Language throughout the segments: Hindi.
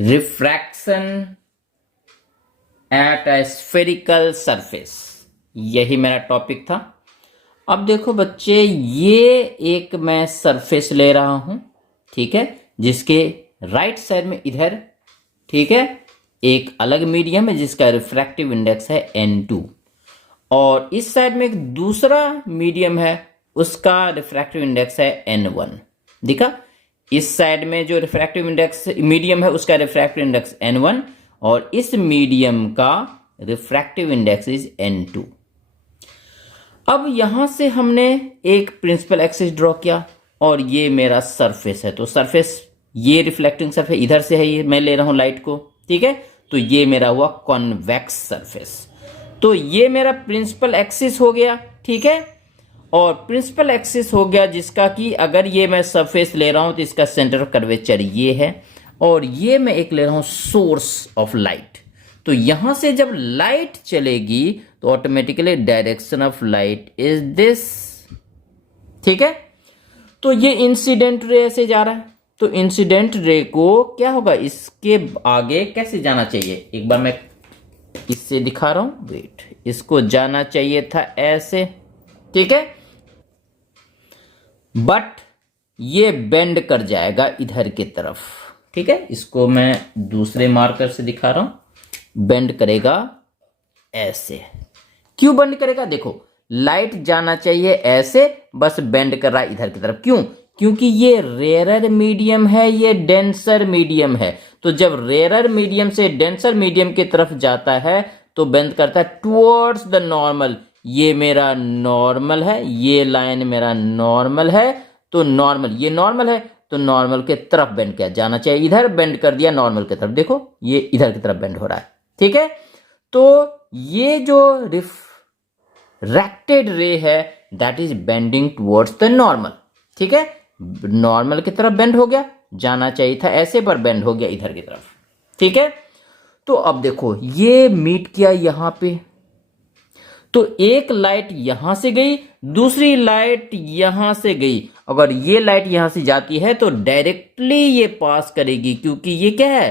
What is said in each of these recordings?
Refraction at a spherical surface, यही मेरा टॉपिक था। अब देखो बच्चे, ये एक मैं सरफेस ले रहा हूं, ठीक है, जिसके राइट साइड में इधर, ठीक है, एक अलग मीडियम है जिसका रिफ्रैक्टिव इंडेक्स है n2, और इस साइड में एक दूसरा मीडियम है, उसका रिफ्रैक्टिव इंडेक्स है n1। दिखा, इस साइड में जो रिफ्रैक्टिव इंडेक्स मीडियम है उसका रिफ्रैक्टिव इंडेक्स n1, और इस मीडियम का रिफ्रैक्टिव इंडेक्स इज n2। अब यहां से हमने एक प्रिंसिपल एक्सिस ड्रॉ किया, और ये मेरा सरफेस है, तो सरफेस, ये रिफ्लेक्टिंग सरफेस इधर से है, ये मैं ले रहा हूं लाइट को, ठीक है, तो ये मेरा हुआ कॉन्वेक्स सरफेस। तो ये मेरा प्रिंसिपल एक्सिस हो गया, ठीक है, और प्रिंसिपल एक्सिस हो गया जिसका कि अगर ये मैं सरफेस ले रहा हूं तो इसका सेंटर ऑफ कर्वेचर ये है, और ये मैं एक ले रहा हूं सोर्स ऑफ लाइट। तो यहां से जब लाइट चलेगी तो automatically direction of light is this, ठीक है। तो ये इंसिडेंट रे से जा रहा है, तो इंसिडेंट रे को क्या होगा, इसके आगे कैसे जाना चाहिए, एक बार मैं इससे दिखा रहा हूं, वेट, इसको जाना चाहिए था ऐसे, ठीक है, बट ये बेंड कर जाएगा इधर की तरफ, ठीक है, इसको मैं दूसरे मार्कर से दिखा रहा हूं, बेंड करेगा ऐसे। क्यों बेंड करेगा, देखो लाइट जाना चाहिए ऐसे, बस बेंड कर रहा है इधर की तरफ, क्यों, क्योंकि ये रेयरर मीडियम है, ये डेंसर मीडियम है, तो जब रेयरर मीडियम से डेंसर मीडियम की तरफ जाता है तो बेंड करता है टुवर्ड्स द नॉर्मल। ये मेरा नॉर्मल है, ये लाइन मेरा नॉर्मल है, तो नॉर्मल, ये नॉर्मल है तो नॉर्मल के तरफ बेंड किया जाना चाहिए, इधर बेंड कर दिया नॉर्मल की तरफ, देखो ये इधर की तरफ बेंड हो रहा है, ठीक है। तो ये जो रिफ्रैक्टेड रे है that is bending towards the normal, ठीक है, नॉर्मल की तरफ बेंड हो गया, जाना चाहिए था ऐसे पर बेंड हो गया इधर की तरफ, ठीक है। तो अब देखो ये मीट किया यहां पे, तो एक लाइट यहां से गई, दूसरी लाइट यहां से गई, अगर ये लाइट यहां से जाती है तो डायरेक्टली ये पास करेगी, क्योंकि ये क्या है,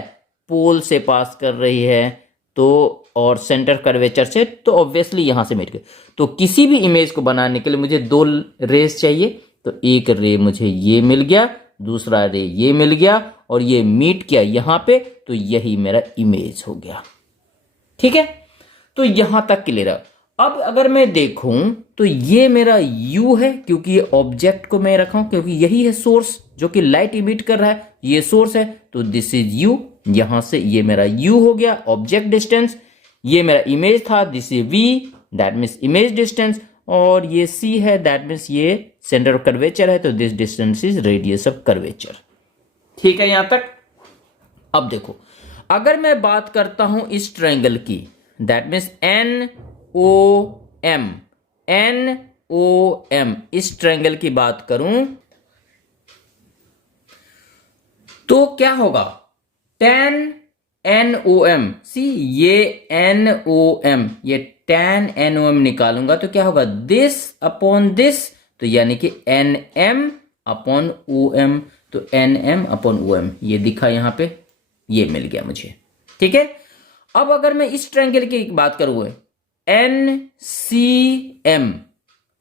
पोल से पास कर रही है, तो और सेंटर कर्वेचर से, तो ऑब्वियसली यहां से मिट गए। तो किसी भी इमेज को बनाने के लिए मुझे दो रेस चाहिए, तो एक रे मुझे ये मिल गया, दूसरा रे ये मिल गया, और ये मीट किया यहां पे, तो यही मेरा इमेज हो गया, ठीक है। तो यहां तक क्लियर है। अब अगर मैं देखूं तो ये मेरा U है, क्योंकि ये ऑब्जेक्ट को मैं रखा हूं, क्योंकि यही है सोर्स जो कि लाइट इमिट कर रहा है, ये सोर्स है, तो दिस इज U। यहां से ये मेरा U हो गया, ऑब्जेक्ट डिस्टेंस, ये मेरा इमेज था, this is V, that means image distance, और ये C है, दैट मीन्स ये सेंटर ऑफ कर्वेचर है, तो this distance is radius of curvature, ठीक है यहां तक। अब देखो, अगर मैं बात करता हूं इस ट्रायंगल की, दैट मीन्स NOM, इस ट्रायंगल की बात करूं तो क्या होगा, tan NOM, सी ये NOM, ये tan NOM निकालूंगा तो क्या होगा, दिस अपॉन दिस, तो यानी कि NM अपॉन OM, तो NM अपॉन OM ये दिखा यहां पे, ये मिल गया मुझे, ठीक है। अब अगर मैं इस ट्रायंगल की बात करूं, NCM,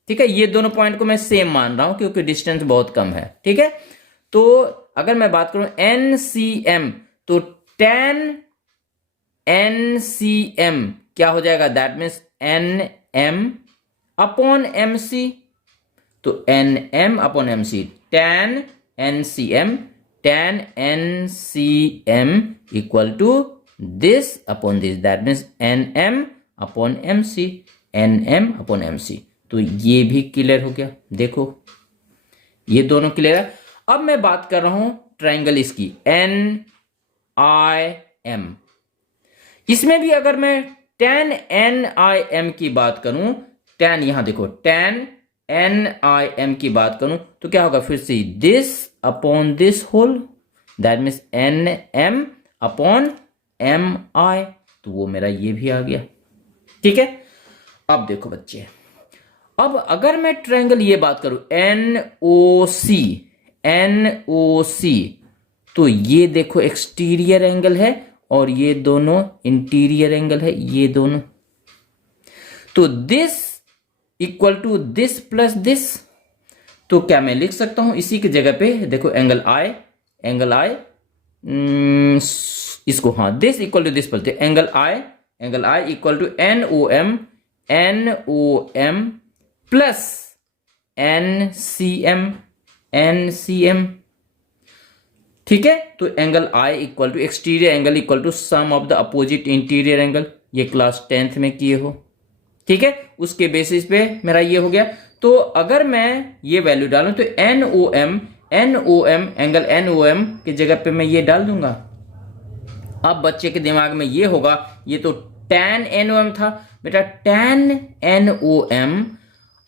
ठीक है, ये दोनों पॉइंट को मैं सेम मान रहा हूं क्योंकि डिस्टेंस बहुत कम है, ठीक है। तो अगर मैं बात करूं NCM, तो tan NCM क्या हो जाएगा, that means NM upon MC, तो NM upon MC, tan NCM equal to this upon this, that means NM upon MC, NM upon MC। तो ये भी क्लियर हो गया, देखो ये दोनों क्लियर है। अब मैं बात कर रहा हूं ट्रायंगल इसकी NIM, इसमें भी अगर मैं tan NIM की बात करूं, tan यहां देखो tan NIM की बात करूं तो क्या होगा, फिर से this upon this whole, that means NM upon MI, तो वो मेरा ये भी आ गया, ठीक है। अब देखो बच्चे, अब अगर मैं ट्रायंगल ये बात करूं NOC, तो ये देखो एक्सटीरियर एंगल है और ये दोनों इंटीरियर एंगल है, ये दोनों। तो this equal to this plus this. तो क्या मैं लिख सकता हूं इसी की जगह पे, देखो एंगल आई, इसको, हाँ, दिस इक्वल टू दिस बोलते, angle I equal to N O M plus N C M. ठीक है, तो angle I equal to exterior angle equal to sum of the opposite interior angle, ये क्लास 10th में किए हो। ठीक है, उसके बेसिस पे मेरा ये हो गया। तो अगर मैं ये वैल्यू डालूं तो N O M angle N O M की जगह पे मैं ये डाल दूंगा। अब बच्चे के दिमाग में ये होगा, ये तो tan NOM था बेटा, tan NOM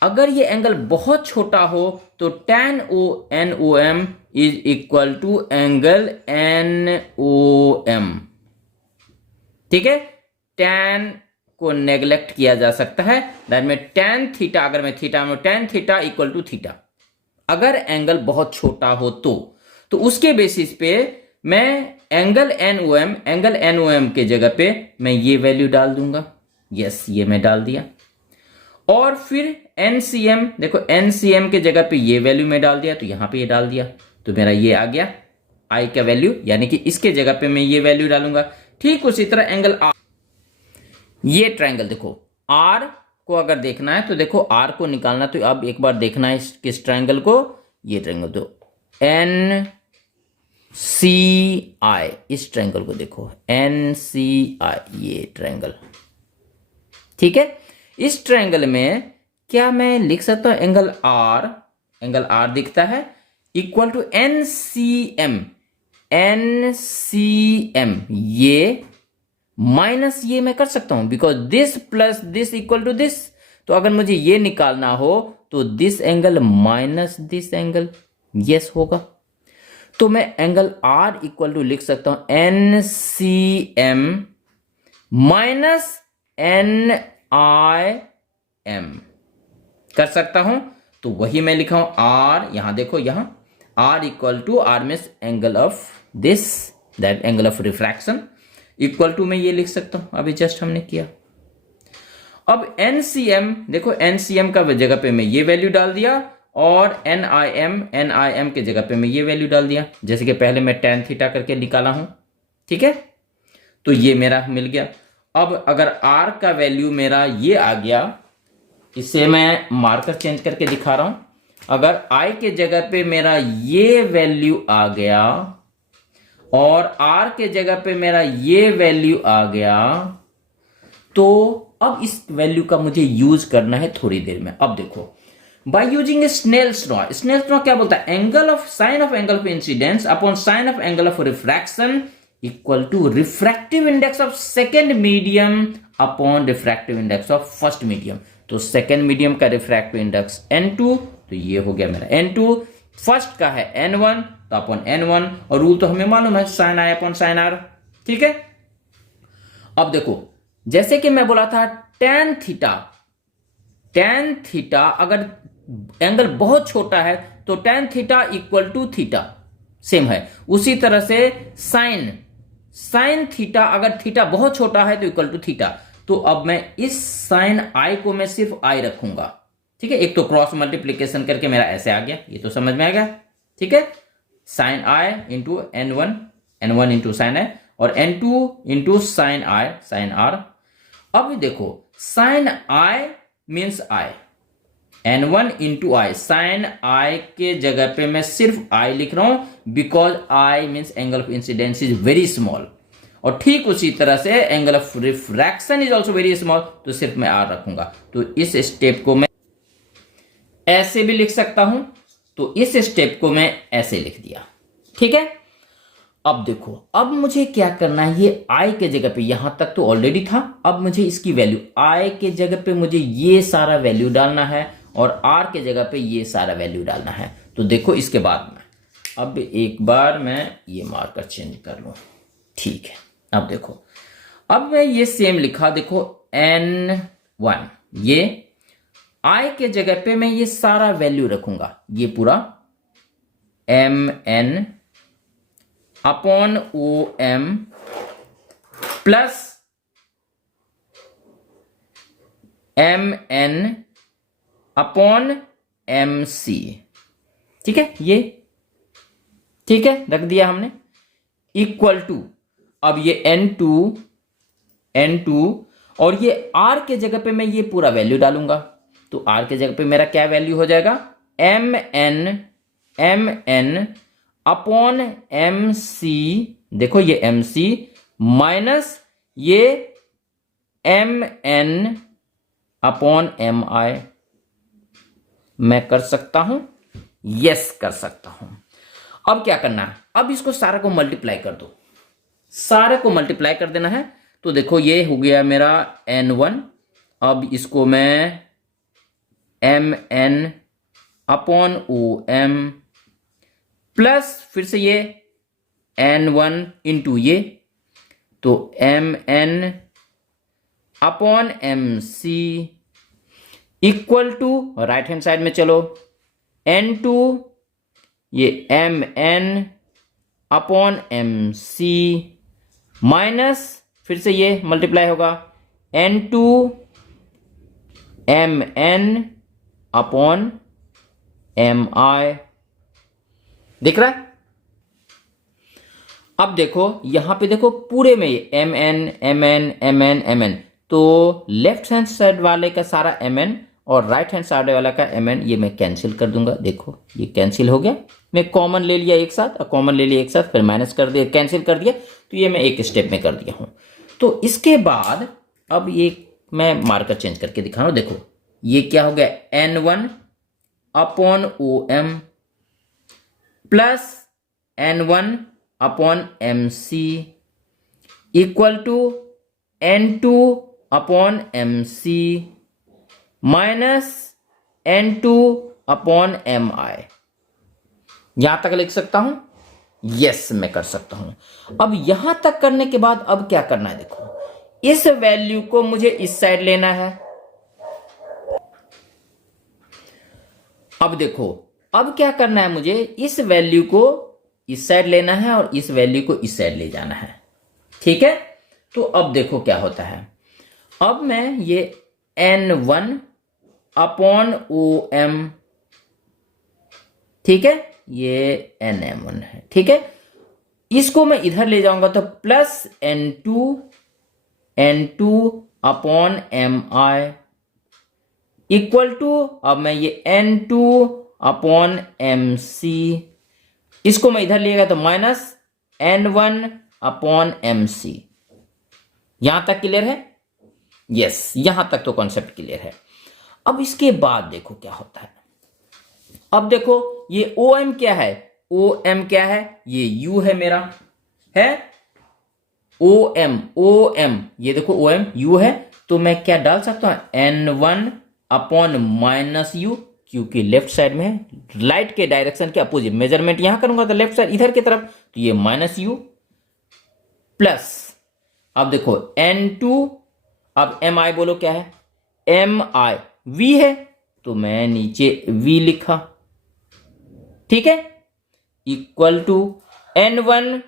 अगर ये एंगल बहुत छोटा हो तो tan NOM is equal to angle NOM। ठीक है, tan को नेग्लेक्ट किया जा सकता है, दैट में tan थीटा, अगर मैं थीटा में tan theta equal to theta, अगर एंगल बहुत छोटा हो तो उसके बेसिस पे मैं एंगल NOM के जगह पे मैं ये वैल्यू डाल दूंगा। यस, ये मैं डाल दिया। और फिर NCM, देखो NCM के जगह पे ये वैल्यू मैं डाल दिया, तो यहां पे ये डाल दिया, तो मेरा ये आ गया I का वैल्यू, यानी कि इसके जगह पे मैं ये वैल्यू डालूंगा। ठीक उसी तरह एंगल R, ये ट्रायंगल देखो R को अगर देखना है तो देखो R को निकालना, तो अब एक बार देखना है किस ट्रायंगल को, ये ट्रायंगल, तो NCI, इस ट्रायंगल को देखो NCI, ये ट्रायंगल। ठीक है, इस ट्रायंगल में क्या मैं लिख सकता हूं एंगल R दिखता है इक्वल टू NCM, ये माइनस ये मैं कर सकता हूं, because this plus this equal to this. तो अगर मुझे ये निकालना हो तो this angle minus this angle, yes होगा। तो मैं एंगल R इक्वल टू लिख सकता हूं NCM माइनस NIM कर सकता हूं। तो वही मैं लिखा हूं R, यहां देखो, यहां R equal to, R means angle of this, that angle of refraction, equal to मैं ये लिख सकता हूं, अभी जस्ट हमने किया। अब NCM, देखो NCM का जगह पे मैं ये वैल्यू डाल दिया, और NIM के जगह पे मैं ये वैल्यू डाल दिया, जैसे कि पहले मैं tan थीटा करके निकाला हूं। ठीक है, तो ये मेरा मिल गया। अब अगर R का वैल्यू मेरा ये आ गया, इसे मैं मार्कर चेंज करके दिखा रहा हूं, अगर I के जगह पे मेरा ये वैल्यू आ गया और R के जगह पे मेरा ये वैल्यू आ गया, तो अब इस वैल्यू का मुझे यूज करना है थोड़ी देर में। अब देखो, बाय यूजिंग स्नेल्स लॉ क्या बोलता है, angle of sine of angle of incidence upon sine of angle of refraction equal to refractive index of second medium upon refractive index of first medium. तो सेकेंड मीडियम का रिफ्रैक्टिव इंडेक्स N2, तो ये हो गया मेरा N2, फर्स्ट का है N1, तो अपॉन N1, और रूल तो हमें मालूम है sine I upon sine R। ठीक है, अब देखो, जैसे कि मैं बोला था tan थीटा अगर एंगल बहुत छोटा है तो tan theta equal to theta, same है। उसी तरह से साइन थीटा अगर थीटा बहुत छोटा है तो इक्वल टू थीटा। तो अब मैं इस साइन I को मैं सिर्फ I रखूंगा। ठीक है, एक तो क्रॉस मल्टीप्लीकेशन करके मेरा ऐसे आ गया, ये तो समझ में आ गया। ठीक है, sine I into N1 into sine I, और N2 इंटू साइन R। अब देखो, sine I means I, N1 into I, sine I के जगह पे मैं सिर्फ I लिख रहा हूं, because I means angle of incidence is very small. और ठीक उसी तरह से angle of refraction is also very small, तो सिर्फ मैं R रखूंगा। तो इस स्टेप को मैं ऐसे भी लिख सकता हूं, तो इस स्टेप को मैं ऐसे लिख दिया। ठीक है, अब देखो, अब मुझे क्या करना है, ये I के जगह पे, यहां तक तो ऑलरेडी था, अब मुझे इसकी वैल्यू I के जगह पे मुझे ये सारा वैल्यू डालना है, और R के जगह पे ये सारा वैल्यू डालना है। तो देखो, इसके बाद में अब एक बार मैं ये मार्कर चेंज कर लूं। ठीक है, अब देखो, अब मैं ये सेम लिखा, देखो N1, ये I के जगह पे मैं ये सारा वैल्यू रखूंगा, ये पूरा MN upon O M plus M N upon M C. ठीक है, ये ठीक है, रख दिया हमने, इक्वल टू, अब ये N2 और ये R के जगह पे मैं ये पूरा वैल्यू डालूंगा, तो R के जगह पे मेरा क्या वैल्यू हो जाएगा, mn अपॉन एम सी, देखो ये एम सी माइनस ये mn अपॉन एम आई। मैं कर सकता हूं, यस कर सकता हूं। अब क्या करना है, अब इसको सारा को मल्टीप्लाई कर दो, सारे को मल्टीप्लाई कर देना है। तो देखो ये हो गया मेरा n1, अब इसको मैं mn upon O M plus फिर से ये n1 इंटू ये, तो mn upon M C equal to, right hand side में चलो, n2 ये mn upon M C minus फिर से ये मल्टीप्लाई होगा n2 mn अपॉन एम आई। दिख रहा है? अब देखो यहां पे देखो पूरे में ये mn, तो लेफ्ट हैंड साइड वाले का सारा mn और राइट हैंड साइड वाला का mn ये मैं कैंसिल कर दूंगा। देखो ये कैंसिल हो गया, मैं कॉमन ले लिया एक साथ, कॉमन ले लिया एक साथ, फिर माइनस कर दिया, कैंसिल कर दिया, तो ये मैं एक स्टेप में कर दिया हूं। तो इसके बाद अब ये मैं मार्कर चेंज करके दिखा रहा हूं। देखो ये क्या हो गया, n1 upon O M plus n1 upon M C equal to n2 upon M C minus n2 upon M I. यहां तक लिख सकता हूं, यस मैं कर सकता हूं। अब यहां तक करने के बाद अब क्या करना है, देखो इस वैल्यू को मुझे इस साइड लेना है। अब देखो अब क्या करना है, मुझे इस वैल्यू को इस साइड लेना है और इस वैल्यू को इस साइड ले जाना है। ठीक है, तो अब देखो क्या होता है, अब मैं ये n1 अपॉन ओ एम, ठीक है, ये nm1 है, ठीक है, इसको मैं इधर ले जाऊंगा तो plus n2 upon M I equal to, अब मैं ये n2 अपॉन एम सी, इसको मैं इधर लिएगा तो माइनस n1 अपॉन एम सी। यहां तक क्लियर है? यस, यहां तक तो कॉन्सेप्ट क्लियर है। अब इसके बाद देखो क्या होता है, अब देखो ये ओ एम क्या है, ओ एम क्या है, ये यू है मेरा, है ओ एम, ये देखो ओ एम यू है, तो मैं क्या डाल सकता हूं, n1 अपॉन माइनस यू, क्योंकि लेफ्ट साइड में है, लाइट के डायरेक्शन के अपोजिट, मेजरमेंट यहां करूंगा तो लेफ्ट साइड इधर की तरफ, तो ये माइनस यू प्लस, अब देखो n2, अब एम आई बोलो क्या है, एम आई वी है, तो मैं नीचे v लिखा, ठीक है, इक्वल टू n1,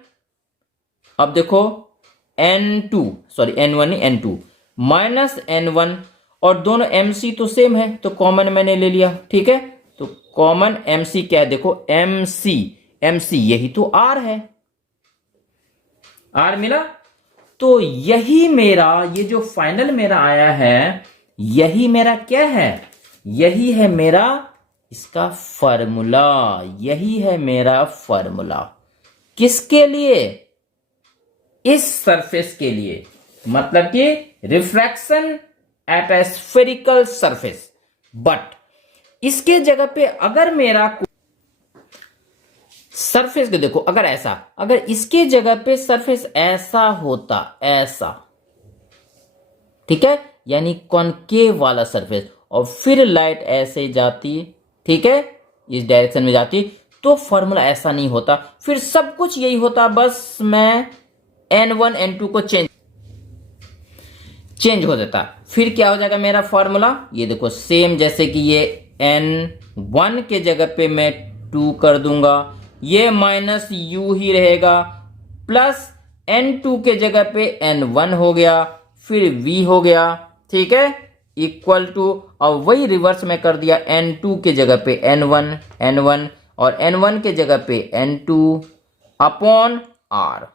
अब देखो n2 सॉरी n1 नहीं n2 माइनस n1, और दोनों mc तो सेम है तो कॉमन मैंने ले लिया, ठीक है, तो कॉमन mc क्या है, देखो mc यही तो r है, r मिला, तो यही मेरा ये जो फाइनल मेरा आया है, यही मेरा क्या है, यही है मेरा इसका फार्मूला, यही है मेरा फार्मूला, किसके लिए, इस सरफेस के लिए, मतलब कि refraction at A spherical surface. But इसके जगह पे अगर मेरा सरफेस को देखो, अगर ऐसा, अगर इसके जगह पे सरफेस ऐसा होता, ऐसा, ठीक है, यानी कॉनकेव वाला सरफेस, और फिर लाइट ऐसे जाती, ठीक है, इस डायरेक्शन में जाती, तो फॉर्मूला ऐसा नहीं होता, फिर सब कुछ यही होता, बस मैं n1 n2 को चेंज हो जाता, फिर क्या हो जाएगा मेरा फॉर्मूला, ये देखो सेम, जैसे कि ये n1 के जगह पे मैं 2 कर दूंगा, ये माइनस u ही रहेगा, प्लस N2 के जगह पे N1 हो गया, फिर V हो गया, ठीक है, इक्वल टू, और वही रिवर्स में कर दिया, N2 के जगह पे N1 और N1 के जगह पे N2 अपॉन R।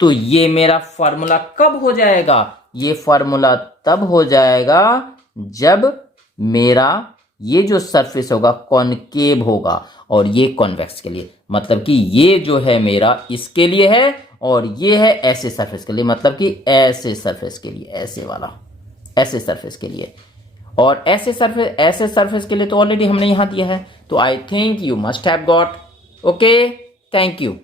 तो ये मेरा फॉर्मूला कब हो जाएगा? ये फॉर्मूला तब हो जाएगा जब मेरा ये जो सरफेस होगा कॉनकेव होगा और ये कॉन्वेक्स के लिए, मतलब कि ये जो है मेरा इसके लिए है और ये है ऐसे सरफेस के लिए, मतलब कि ऐसे सरफेस के लिए, ऐसे वाला, ऐसे सरफेस के लिए, और ऐसे सरफेस के लिए तो ऑलरेडी हमने यहां दिया है। तो I think you must have got. Okay, thank you.